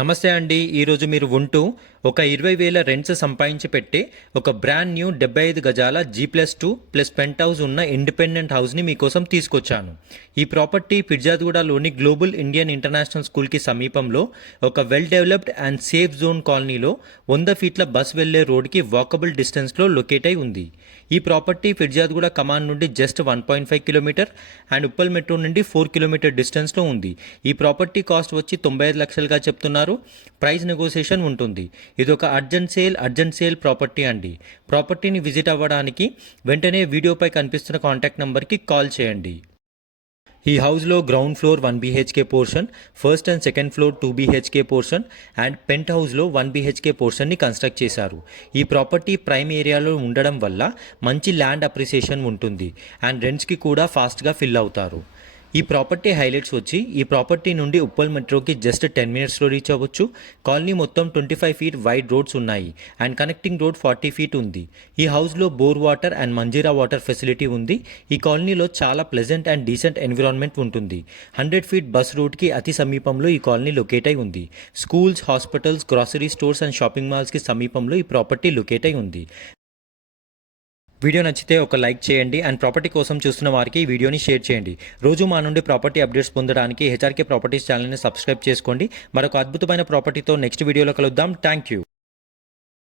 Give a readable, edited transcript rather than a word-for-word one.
నమస్తే అండి. ఈరోజు మీరు ఉంటూ ఒక 20,000 రెంట్స్ సంపాదించి పెట్టి ఒక బ్రాండ్ న్యూ 75 గజాల G+2+ పెంట్ హౌస్ ఉన్న ఇండిపెండెంట్ హౌస్ని మీకోసం తీసుకొచ్చాను. ఈ ప్రాపర్టీ ఫిర్జాద్గూడలోని గ్లోబల్ ఇండియన్ ఇంటర్నేషనల్ స్కూల్కి సమీపంలో ఒక well developed and safe zone కాలనీలో 100 ఫీట్ల బస్ వెళ్లే రోడ్కి వాకబుల్ డిస్టెన్స్లో లొకేట్ అయి ఉంది. ఈ ప్రాపర్టీ ఫిర్జాద్గూడ కమాన్ నుండి just 1.5 kilometre and Uppal metro నుండి 4 కిలోమీటర్ డిస్టెన్స్లో ఉంది. ఈ ప్రాపర్టీ కాస్ట్ వచ్చి 95 లక్షలుగా చెప్తున్నారు. ప్రైస్ నెగోసియేషన్ ఉంటుంది. ఇది ఒక అర్జెంట్ సేల్ ప్రాపర్టీ అండి. ప్రాపర్టీని విజిట్ అవ్వడానికి వెంటనే వీడియోపై కనిపిస్తున్న కాంటాక్ట్ నెంబర్కి కాల్ చేయండి. ఈ హౌస్లో ground floor 1 BHK portion, first and second floor 2 BHK portion and పెంట్ హౌస్లో 1 BHK పోర్షన్ని కన్స్ట్రక్ట్ చేశారు. ఈ ప్రాపర్టీ ప్రైమ్ ఏరియాలో ఉండడం వల్ల మంచి ల్యాండ్ అప్రిసియేషన్ ఉంటుంది అండ్ రెంట్స్కి కూడా ఫాస్ట్గా ఫిల్ అవుతారు. ఈ ప్రాపర్టీ హైలైట్స్ వచ్చి ఈ ప్రాపర్టీ నుండి ఉప్పల్ మెట్రోకి జస్ట్ 10 మినిట్స్లో రీచ్ అవ్వచ్చు. కాలనీ మొత్తం 25 ఫీట్ వైడ్ రోడ్స్ ఉన్నాయి అండ్ కనెక్టింగ్ రోడ్ 40 ఫీట్ ఉంది. ఈ హౌస్లో bore water and Manjira water facility ఉంది. ఈ కాలనీలో చాలా ప్లెజెంట్ అండ్ డీసెంట్ ఎన్విరాన్మెంట్ ఉంటుంది. 100 ఫీట్ బస్ రోడ్కి అతి సమీపంలో ఈ కాలనీ లొకేట్ అయి ఉంది. Schools, hospitals, grocery stores and shopping మాల్స్కి సమీపంలో ఈ ప్రాపర్టీ లొకేట్ అయి ఉంది. వీడియో నచ్చితే ఒక లైక్ చేయండి అండ్ ప్రాపర్టీ కోసం చూస్తున్న వారికి ఈ వీడియోని షేర్ చేయండి. రోజు మా నుండి ప్రాపర్టీ అప్డేట్స్ పొందడానికి హెచ్ఆర్కే ప్రాపర్టీస్ ఛానల్ని సబ్స్క్రైబ్ చేసుకోండి. మరొక అద్భుతమైన ప్రాపర్టీతో నెక్స్ట్ వీడియోలో కలుద్దాం. Thank you.